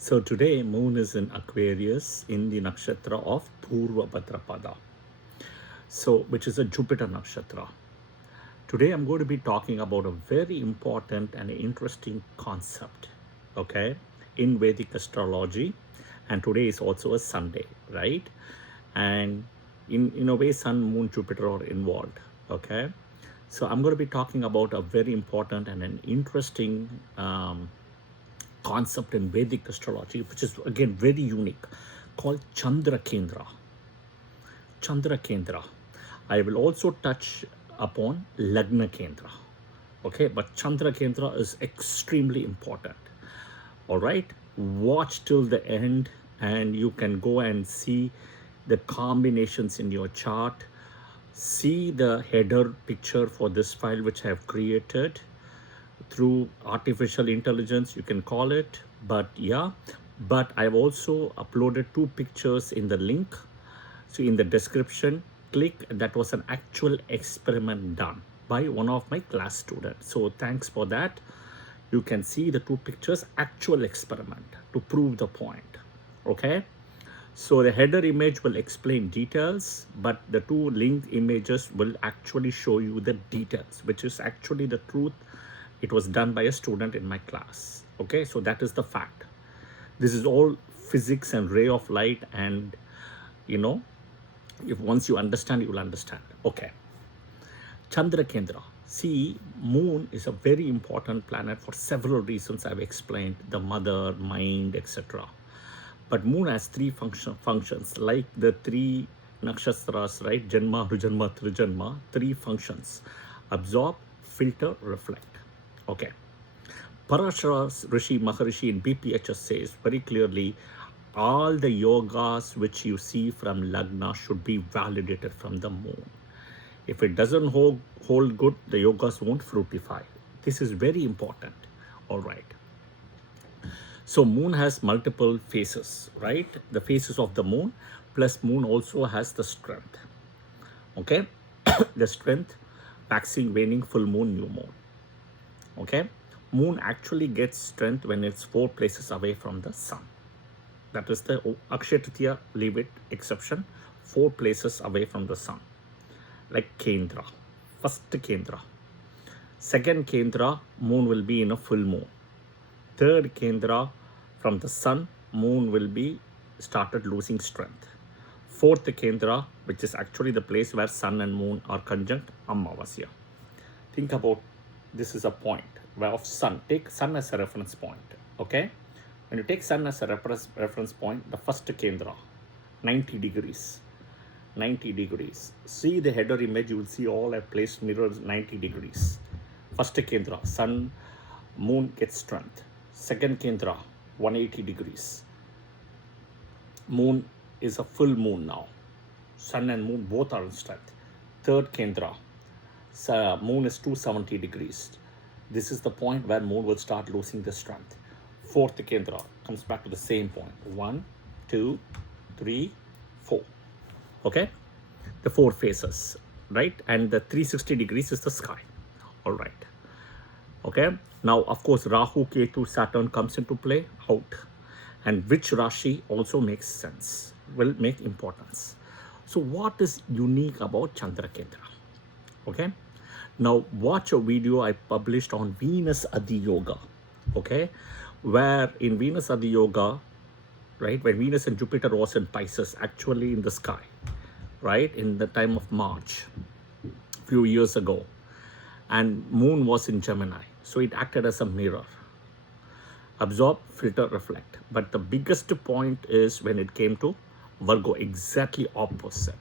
So today moon is in Aquarius in the nakshatra of Purva Bhadrapada, so which is a Jupiter nakshatra. Today I'm going to be talking about a very important and interesting concept, okay, in Vedic astrology. And today is also a Sunday, right? And in a way, Sun, Moon, Jupiter are involved, okay? So I'm going to be talking about a very important and an interesting concept in Vedic astrology, which is again very unique, called Chandra Kendra. Chandra Kendra. I will also touch upon Lagna Kendra. Okay, but Chandra Kendra is extremely important. All right, watch till the end and you can go and see the combinations in your chart. See the header picture for this file which I have created through artificial intelligence, you can call it. But yeah, but I've also uploaded two pictures in the link. So in the description, click. That was an actual experiment done by one of my class students. So thanks for that. You can see the two pictures, actual experiment to prove the point. Okay. So the header image will explain details, but the two linked images will actually show you the details, which is actually the truth. It was done by a student in my class. Okay, so that is the fact. This is all physics and ray of light, and you know, if once you understand, you will understand. Okay. Chandra Kendra. See, moon is a very important planet for several reasons I've explained, the mother, mind, etc. But moon has three functions, like the three nakshatras, right? Janma, Rujanma, Trijanma, three functions: absorb, filter, reflect. Okay. Parashara Rishi Maharishi in BPHS says very clearly, all the yogas which you see from Lagna should be validated from the moon. If it doesn't hold good, the yogas won't fructify. This is very important. All right. So moon has multiple phases, right? The phases of the moon, plus moon also has the strength. Okay. The strength, waxing, waning, full moon, new moon. Okay. Moon actually gets strength when it's 4 places away from the sun. That is the Akshaya Tritiya, leave it exception, 4 places away from the sun. Like Kendra, first Kendra. Second Kendra, moon will be in a full moon. Third Kendra, from the sun, moon will be started losing strength. Fourth Kendra, which is actually the place where sun and moon are conjunct, Amavasya. Think about, this is a point where of sun. Take sun as a reference point. Okay. When you take sun as a reference point, the first Kendra, 90 degrees. 90 degrees. See the header image, you will see all I placed mirrors 90 degrees. First Kendra, sun, moon gets strength. Second Kendra, 180 degrees. Moon is a full moon now. Sun and moon both are in strength. Third Kendra, moon is 270 degrees. This is the point where moon will start losing the strength. Fourth Kendra comes back to the same point. 1, 2, 3, 4. Okay, the 4 phases, right? And the 360 degrees is the sky. All right. Okay, now of course Rahu, Ketu, Saturn comes into play, out. And which Rashi also makes sense, will make importance. So what is unique about Chandra Kendra? Okay, now watch a video I published on Venus Adi Yoga. Okay, where in Venus Adi Yoga, right, when Venus and Jupiter was in Pisces, actually in the sky, right, in the time of March, few years ago, and moon was in Gemini, so it acted as a mirror. Absorb, filter, reflect. But the biggest point is when it came to Virgo, exactly opposite.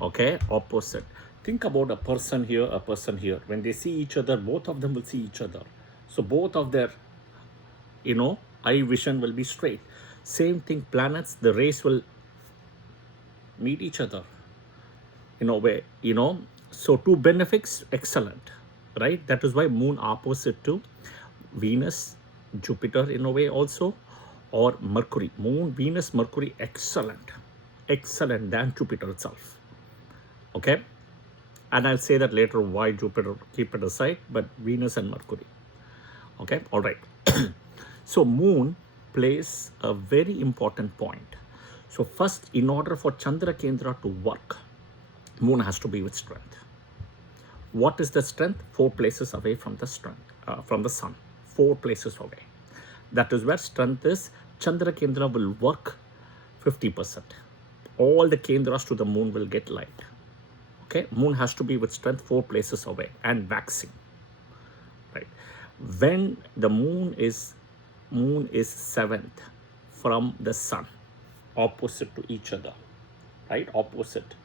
Okay, opposite. Think about a person here, a person here. When they see each other, both of them will see each other. So both of their, eye vision will be straight. Same thing, planets, the rays will meet each other in a way, So two benefits, excellent, right? That is why moon opposite to Venus, Jupiter in a way also, or Mercury. Moon, Venus, Mercury, excellent than Jupiter itself. Okay, and I'll say that later why Jupiter, keep it aside, but Venus and Mercury. Okay, all right. So moon plays a very important point. So first, in order for Chandra Kendra to work, moon has to be with strength. What is the strength? 4 places away from the from the sun. 4 places away. That is where strength is. Chandra Kendra will work 50%. All the Kendras to the moon will get light. Okay, moon has to be with strength 4 places away and waxing. Right. When the moon is 7th from the sun, opposite to each other, right? Opposite.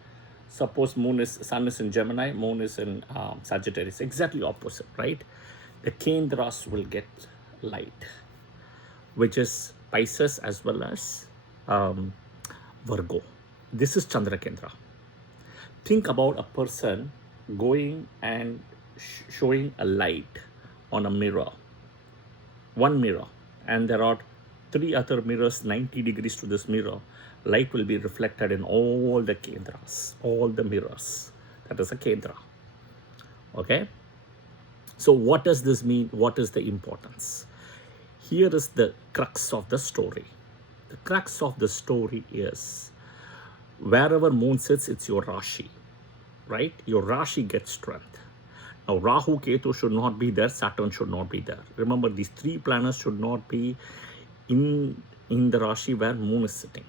Suppose sun is in Gemini, moon is in Sagittarius, exactly opposite, right? The Kendras will get light, which is Pisces as well as Virgo. This is Chandra Kendra. Think about a person going and showing a light on a mirror, one mirror, and there are 3 other mirrors 90 degrees to this mirror. Light will be reflected in all the Kendras, all the mirrors. That is a Kendra. Okay? So what does this mean? What is the importance? Here is the crux of the story. The crux of the story is wherever moon sits, it's your Rashi, right? Your Rashi gets strength. Now, Rahu, Ketu should not be there. Saturn should not be there. Remember, these 3 planets should not be in the Rashi where moon is sitting.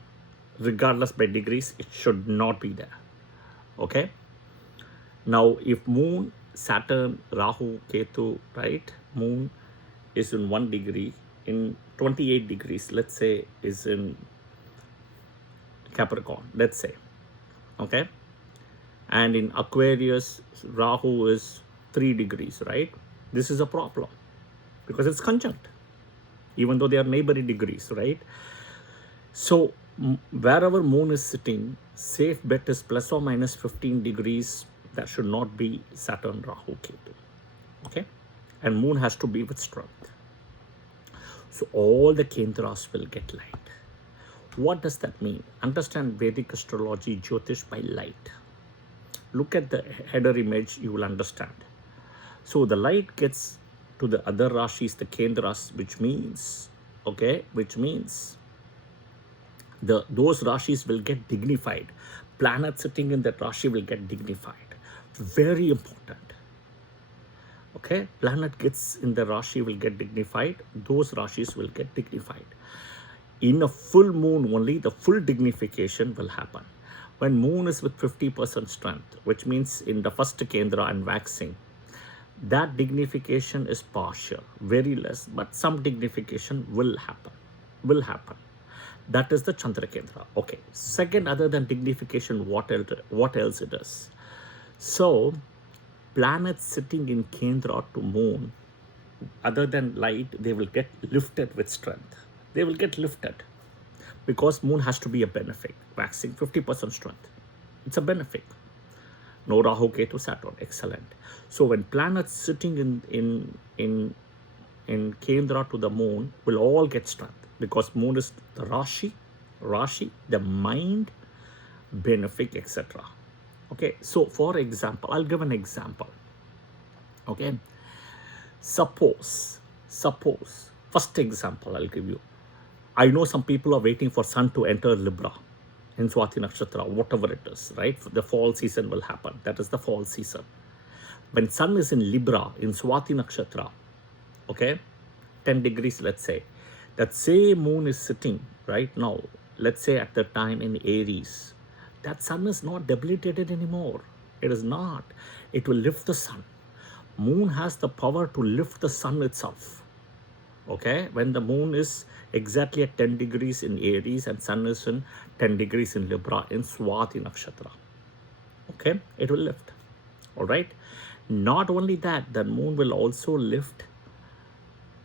Regardless by degrees, it should not be there. Okay? Now, if moon, Saturn, Rahu, Ketu, right? Moon is in 1 degree, in 28 degrees, let's say, is in Capricorn, let's say. Okay? And in Aquarius, Rahu is 3 degrees, right? This is a problem because it's conjunct, even though they are neighboring degrees, right? So wherever moon is sitting, safe bet is plus or minus 15 degrees. That should not be Saturn, Rahu, Ketu. Okay? And moon has to be with strength. So all the Kendras will get light. What does that mean? Understand Vedic astrology, Jyotish by light. Look at the header image, you will understand. So the light gets to the other Rashis, the Kendras, which means those Rashis will get dignified. Planet sitting in that Rashi will get dignified. Very important. Okay, planet gets in the Rashi will get dignified. Those Rashis will get dignified. In a full moon only, the full dignification will happen. When moon is with 50% strength, which means in the first Kendra and waxing, that dignification is partial, very less, but some dignification will happen. That is the Chandra Kendra. Okay. Second, other than dignification, what else it is? So, planets sitting in Kendra to moon, other than light, they will get lifted with strength. They will get lifted because moon has to be a benefic. Waxing 50% strength. It's a benefic. No Rahu, Ketu, Saturn. Excellent. So when planets sitting in Kendra to the moon will all get strength because moon is the Rashi, the mind, benefic, etc. Okay. So for example, I'll give an example. Okay. Suppose, first example I'll give you. I know some people are waiting for sun to enter Libra in Swati Nakshatra, whatever it is, right? The fall season will happen. That is the fall season. When sun is in Libra, in Swati Nakshatra, okay, 10 degrees, let's say, that same moon is sitting right now, let's say at the time in Aries, that sun is not debilitated anymore. It is not. It will lift the sun. Moon has the power to lift the sun itself. Okay, when the moon is exactly at 10 degrees in Aries and sun is in 10 degrees in Libra in Swati Nakshatra. Okay, it will lift. All right. Not only that, the moon will also lift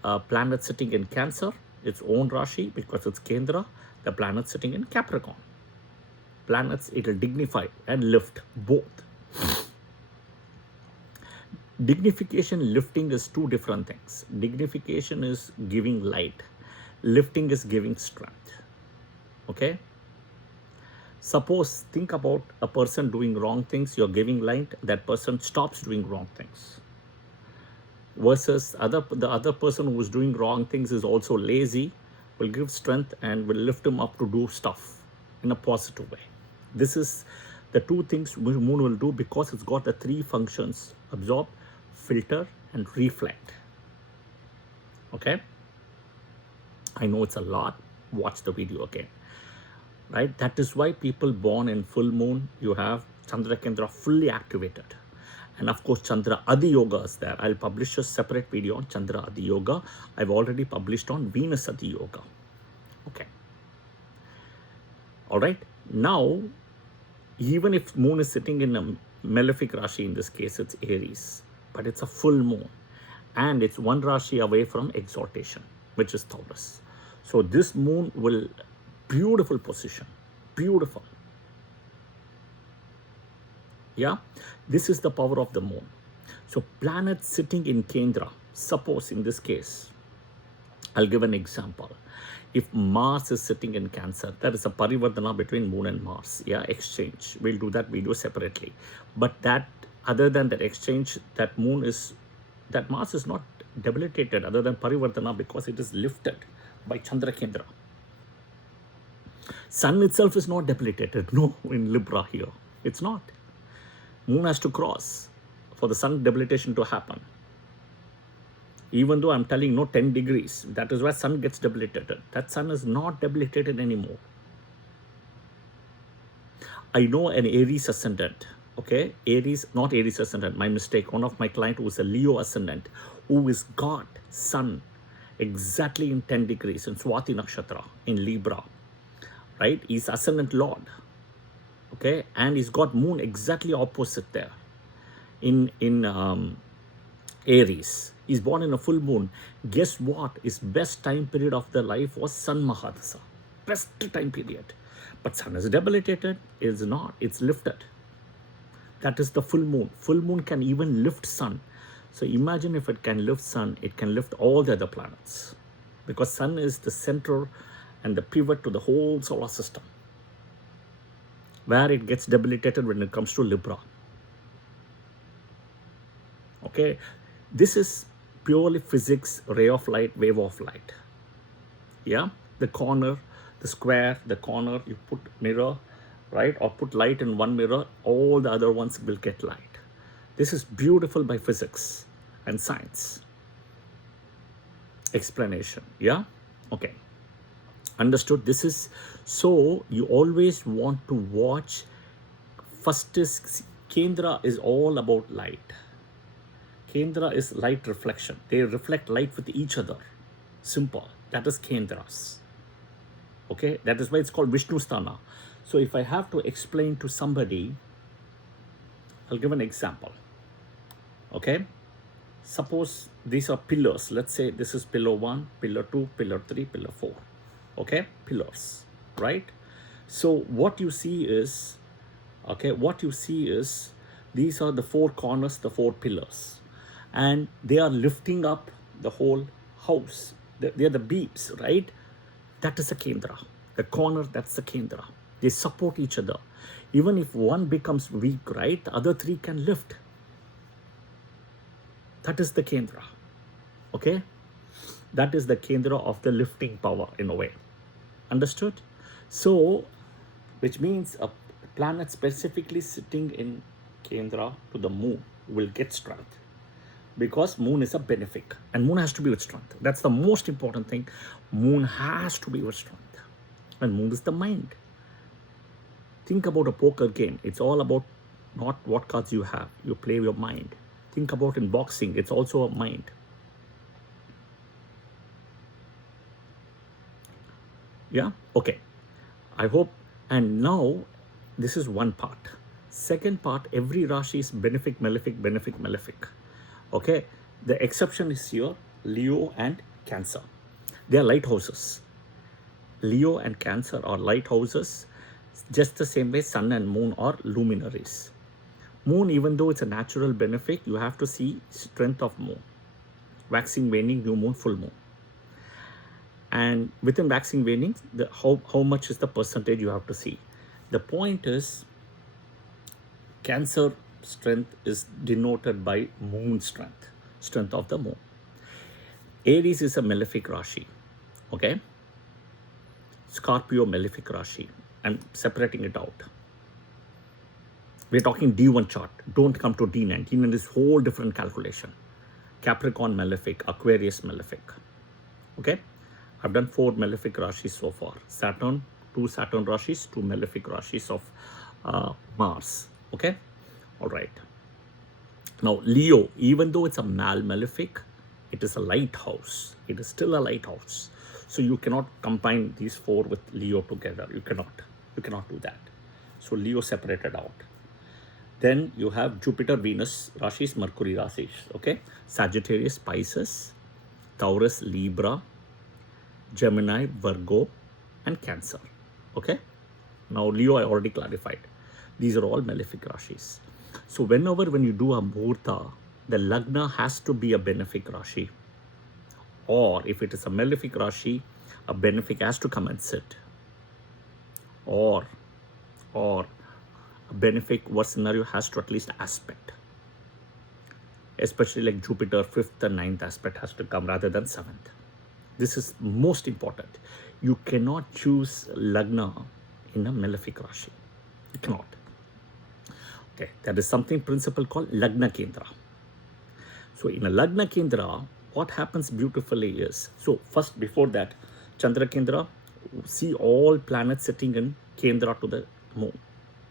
a planet sitting in Cancer, its own Rashi, because it's Kendra, the planet sitting in Capricorn. Planets, it will dignify and lift both. Dignification, lifting is 2 different things. Dignification is giving light. Lifting is giving strength. Okay? Suppose, think about a person doing wrong things, you're giving light, that person stops doing wrong things. Versus the other person who is doing wrong things is also lazy, will give strength and will lift him up to do stuff in a positive way. This is the two things moon will do because it's got the three functions: absorb, filter, and reflect. Okay? I know it's a lot. Watch the video again. Right? That is why people born in full moon, you have Chandra Kendra fully activated. And of course, Chandra Adi Yoga is there. I'll publish a separate video on Chandra Adi Yoga. I've already published on Venus Adi Yoga. Okay. All right. Now, even if moon is sitting in a malefic Rashi, in this case, it's Aries, but it's a full moon. And it's one Rashi away from exaltation, which is Taurus. So this moon will, beautiful position, beautiful. Yeah, this is the power of the moon. So planets sitting in Kendra, suppose in this case, I'll give an example. If Mars is sitting in Cancer, that is a parivardhana between moon and Mars. Yeah, exchange. We'll do that video separately. But that, other than that exchange, that Mars is not debilitated other than parivardhana because it is lifted by Chandra Kendra. Sun itself is not debilitated. No, in Libra here. It's not. Moon has to cross for the sun debilitation to happen. Even though I'm telling no 10 degrees, that is why sun gets debilitated. That sun is not debilitated anymore. I know an Aries ascendant, okay? Aries, not Aries ascendant, my mistake. One of my client who is a Leo ascendant, who is got sun exactly in 10 degrees in Swati Nakshatra, in Libra, right? He's ascendant Lord, okay? And he's got moon exactly opposite there in Aries. He's born in a full moon. Guess what? His best time period of the life was Sun Mahadasa. Best time period. But sun is debilitated. It's not. It's lifted. That is the full moon. Full moon can even lift sun. So imagine if it can lift sun, it can lift all the other planets. Because sun is the center and the pivot to the whole solar system. Where it gets debilitated when it comes to Libra. Okay. This is purely physics, ray of light, wave of light. Yeah, the corner, the square, the corner, you put mirror, right? Or put light in one mirror, all the other ones will get light. This is beautiful by physics and science. Explanation, yeah? Okay. Understood? This is, so you always want to watch, first is, Kendra is all about light. Kendra is light reflection. They reflect light with each other. Simple. That is Kendras. Okay? That is why it's called Vishnu Sthana. So if I have to explain to somebody, I'll give an example. Okay? Suppose these are pillars. Let's say this is pillar 1, pillar 2, pillar 3, pillar 4. Okay? Pillars. Right? So what you see is, okay, these are the 4 corners, the 4 pillars. And they are lifting up the whole house. They are the beams, right? That is a Kendra. The corner, that's the Kendra. They support each other. Even if one becomes weak, right, the other 3 can lift. That is the Kendra. Okay? That is the Kendra of the lifting power in a way. Understood? So, which means a planet specifically sitting in Kendra to the moon will get strength. Because moon is a benefic and moon has to be with strength. That's the most important thing. Moon has to be with strength. And moon is the mind. Think about a poker game. It's all about not what cards you have. You play your mind. Think about in boxing. It's also a mind. Yeah? Okay. I hope. And now, this is one part. Second part, every Rashi is benefic, malefic, benefic, malefic. Okay, the exception is here, Leo and Cancer. They are lighthouses. Leo and Cancer are lighthouses, just the same way sun and moon are luminaries. Moon, even though it's a natural benefic, you have to see strength of moon. Waxing, waning, new moon, full moon. And within waxing, waning, how much is the percentage you have to see. The point is, Cancer strength is denoted by moon strength of the moon. Aries is a malefic Rashi, okay? Scorpio malefic Rashi. I'm separating it out. We're talking D1 chart. Don't come to D9. D9 is whole different calculation. Capricorn malefic, Aquarius malefic. Okay? I've done 4 malefic Rashis so far. Saturn, 2 Saturn Rashis, 2 malefic Rashis of Mars. Okay? All right. Now, Leo, even though it's a malefic, it is a lighthouse. It is still a lighthouse. So you cannot combine these 4 with Leo together. You cannot. You cannot do that. So Leo separated out. Then you have Jupiter, Venus, Rashis, Mercury Rashis. Okay? Sagittarius, Pisces, Taurus, Libra, Gemini, Virgo, and Cancer. Okay? Now Leo I already clarified. These are all malefic Rashis. So when you do a Muhurta, the Lagna has to be a benefic Rashi. Or if it is a malefic Rashi, a benefic has to come and sit. Or a benefic worst scenario has to at least aspect. Especially like Jupiter, 5th and 9th aspect has to come rather than 7th. This is most important. You cannot choose Lagna in a malefic Rashi. You cannot. Okay, that is something principle called Lagna Kendra. So in a Lagna Kendra, what happens beautifully is, so first before that, Chandra Kendra, see all planets sitting in Kendra to the moon.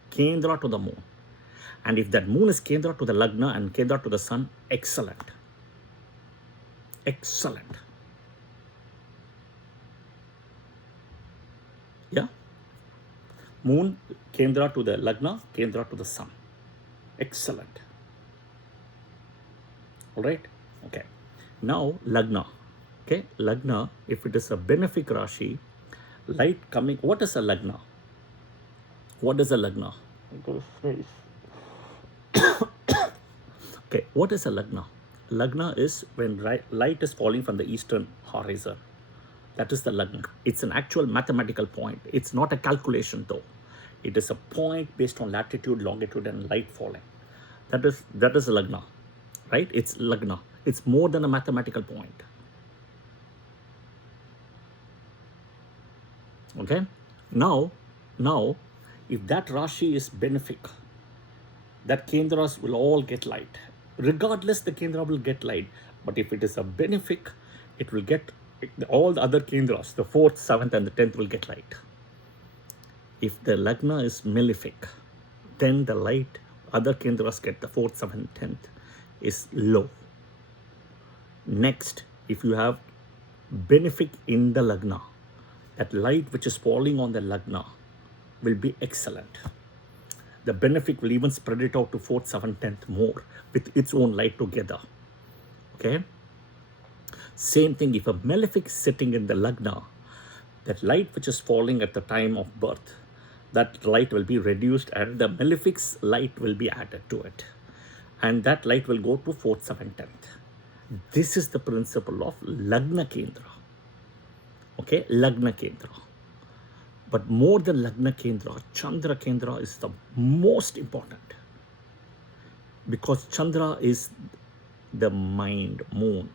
Kendra to the moon. And if that moon is Kendra to the Lagna and Kendra to the sun, excellent. Excellent. Yeah? Moon, Kendra to the Lagna, Kendra to the sun. Excellent. All right? Okay. Now, Lagna. Okay? Lagna, if it is a benefic Rashi, light coming. What is a Lagna? What is a Lagna? Okay, what is a Lagna? Lagna is when light is falling from the eastern horizon. That is the Lagna. It's an actual mathematical point. It's not a calculation though. It is a point based on latitude, longitude, and light falling. That is a Lagna, right? It's Lagna. It's more than a mathematical point. Okay? Now, if that Rashi is benefic, that Kendras will all get light. Regardless, the Kendra will get light. But if it is a benefic, it will get, all the other Kendras, the 4th, 7th, and the 10th will get light. If the Lagna is malefic, then the light, other Kendras get the 4th, 7th, 10th is low. Next, if you have benefic in the Lagna, that light which is falling on the Lagna will be excellent. The benefic will even spread it out to 4th, 7th, 10th more with its own light together. Okay? Same thing, if a malefic is sitting in the Lagna, that light which is falling at the time of birth, that light will be reduced and the malefic's light will be added to it. And that light will go to 4th, 7th, 10th. This is the principle of Lagna Kendra. Okay? Lagna Kendra. But more than Lagna Kendra, Chandra Kendra is the most important. Because Chandra is the mind, moon.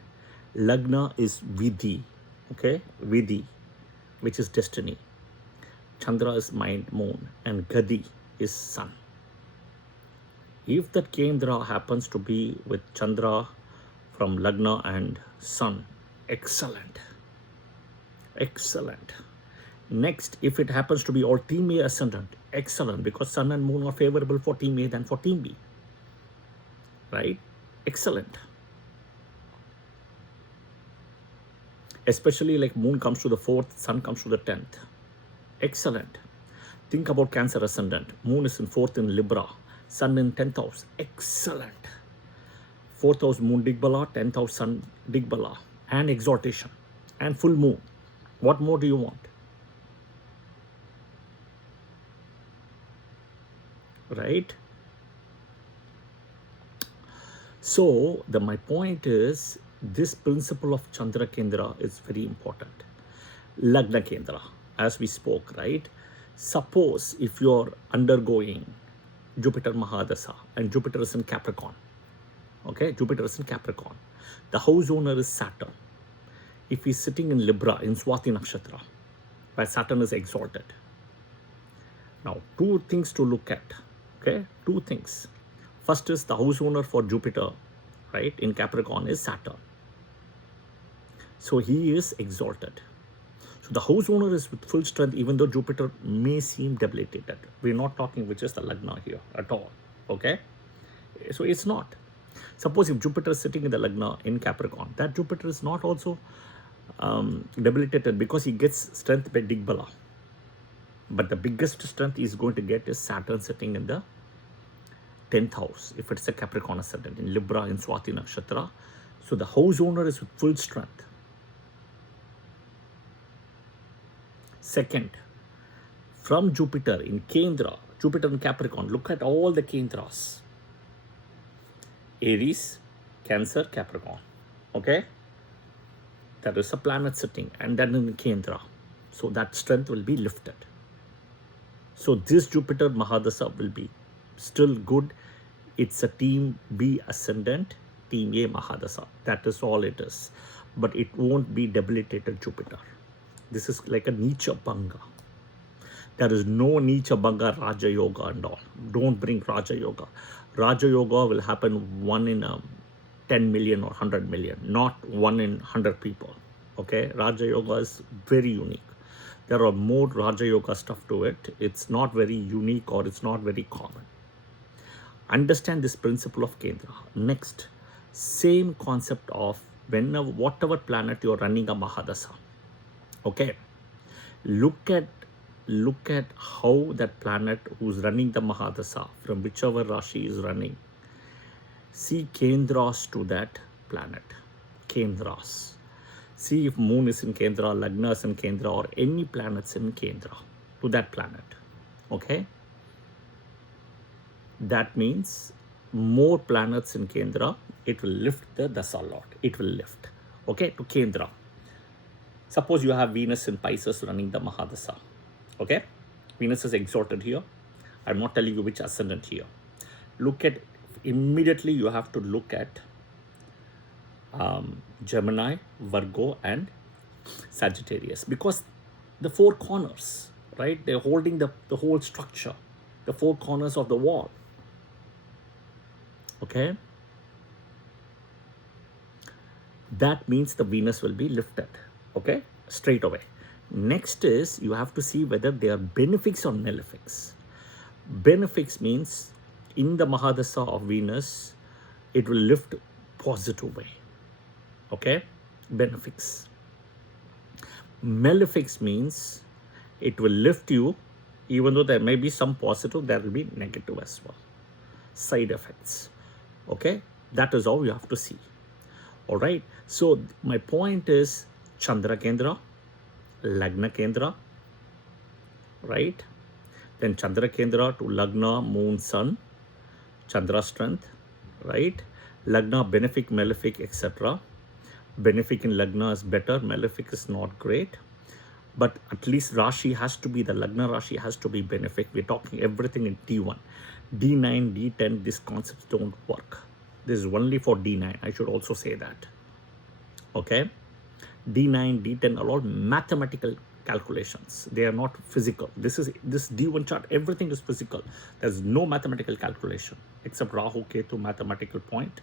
Lagna is Vidhi, okay? Vidhi, which is destiny. Chandra is mind, moon, and Gadi is sun. If that Kendra happens to be with Chandra from Lagna and sun, excellent. Excellent. Next, if it happens to be all team A ascendant, excellent, because sun and moon are favorable for team A than for team B. Right? Excellent. Especially like moon comes to the 4th, sun comes to the 10th. Excellent. Think about Cancer ascendant. Moon is in 4th in Libra, sun in 10th house. Excellent. 4th house moon Digbala, 10th house sun Digbala, and exaltation, and full moon. What more do you want? Right? So my point is, this principle of Chandra Kendra is very important. Lagna Kendra, as we spoke, right? Suppose if you're undergoing Jupiter Mahadasa and Jupiter is in Capricorn, okay? Jupiter is in Capricorn. The house owner is Saturn. If he's sitting in Libra, in Swati Nakshatra, where Saturn is exalted. Now, two things to look at. Okay, two things. First is the house owner for Jupiter, right, in Capricorn is Saturn. So he is exalted. So the house owner is with full strength, even though Jupiter may seem debilitated. We're not talking which is the Lagna here at all. Okay, so it's not. Suppose if Jupiter is sitting in the Lagna in Capricorn, that Jupiter is not also debilitated because he gets strength by Digbala. But the biggest strength he's going to get is Saturn sitting in the 10th house, if it's a Capricorn ascendant, in Libra, in Swati Nakshatra. So the house owner is with full strength. Second, from Jupiter in Kendra, Jupiter in Capricorn, look at all the Kendras. Aries, Cancer, Capricorn. Okay? That is a planet sitting, and then in Kendra. So that strength will be lifted. So this Jupiter Mahadasa will be still good. It's a team B ascendant, team A Mahadasa. That is all it is. But it won't be debilitated Jupiter. This is like a Nicha Bhanga. There is no Nicha Bhanga Raja Yoga and all. Don't bring Raja Yoga. Raja Yoga will happen 1 in 10 million or 100 million, not 1 in 100 people. Okay, Raja Yoga is very unique. There are more Raja Yoga stuff to it. It's not very unique or it's not very common. Understand this principle of Kendra. Next, same concept of whatever planet you're running a Mahadasa. Okay, look at how that planet who's running the Mahadasa, from whichever Rashi is running, see Kendras to that planet. Kendras. See if Moon is in Kendra, Lagna is in Kendra, or any planets in Kendra to that planet. Okay? That means more planets in Kendra, it will lift the Dasa lot. It will lift. Okay? To Kendra. Suppose you have Venus in Pisces running the Mahadasa. Okay? Venus is exalted here. I'm not telling you which ascendant here. Look at, immediately you have to look at Gemini, Virgo, and Sagittarius, because the four corners, right? They're holding the whole structure, the four corners of the wall. Okay? That means the Venus will be lifted. Okay? Straight away. Next is you have to see whether they are benefics or malefics. Benefics means in the Mahadasa of Venus, it will lift positive way. Okay? Benefics. Malefics means it will lift you, even though there may be some positive, there will be negative as well. Side effects. Okay? That is how you have to see. Alright? So my point is Chandra Kendra, Lagna Kendra, right? Then Chandra Kendra to Lagna, Moon, Sun, Chandra strength, right? Lagna, benefic, malefic, etc. Benefic in Lagna is better, malefic is not great. But at least Rashi has to be, the Lagna Rashi has to be benefic. We're talking everything in D1. D9, D10, these concepts don't work. This is only for D9. I should also say that. Okay? D9, D10 are all mathematical calculations. They are not physical. This D1 chart, everything is physical. There's no mathematical calculation except Rahu, Ketu, mathematical point.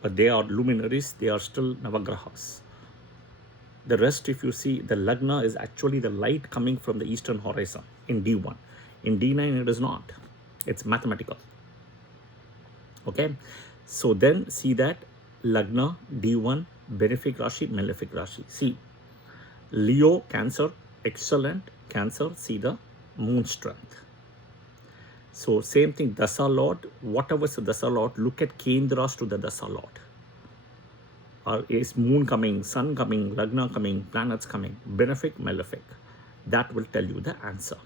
But they are luminaries. They are still Navagrahas. The rest, if you see, the Lagna is actually the light coming from the eastern horizon in D1. In D9, it is not. It's mathematical. Okay? So then see that Lagna, D1, benefic Rashi, malefic Rashi. See, Leo, Cancer, excellent. Cancer, see the moon strength. So same thing, Dasa Lord, whatever is the Dasa Lord, look at Kendras to the Dasa Lord. Or is moon coming, sun coming, Lagna coming, planets coming, benefic, malefic. That will tell you the answer.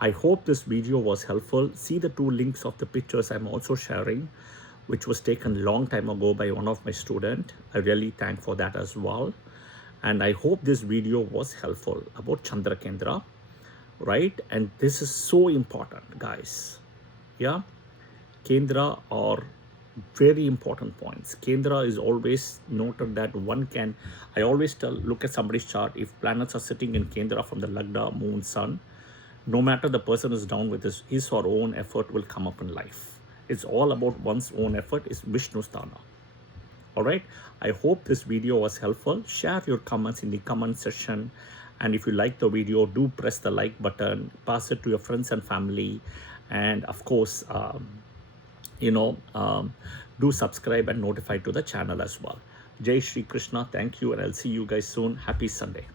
I hope this video was helpful. See the 2 links of the pictures I'm also sharing, which was taken a long time ago by one of my students. I really thank for that as well. And I hope this video was helpful about Chandra Kendra, right? And this is so important, guys. Yeah, Kendra or Very important points. Kendra is always noted that one can, I always tell, look at somebody's chart. If planets are sitting in Kendra from the Lagna, Moon, Sun, no matter the person is down with his or own effort will come up in life. It's all about one's own effort. Is Vishnu Sthana. All right. I hope this video was helpful. Share your comments in the comment section. And if you like the video, do press the like button, pass it to your friends and family. And of course, do subscribe and notify to the channel as well. Jai Shri Krishna. Thank you. And I'll see you guys soon. Happy Sunday.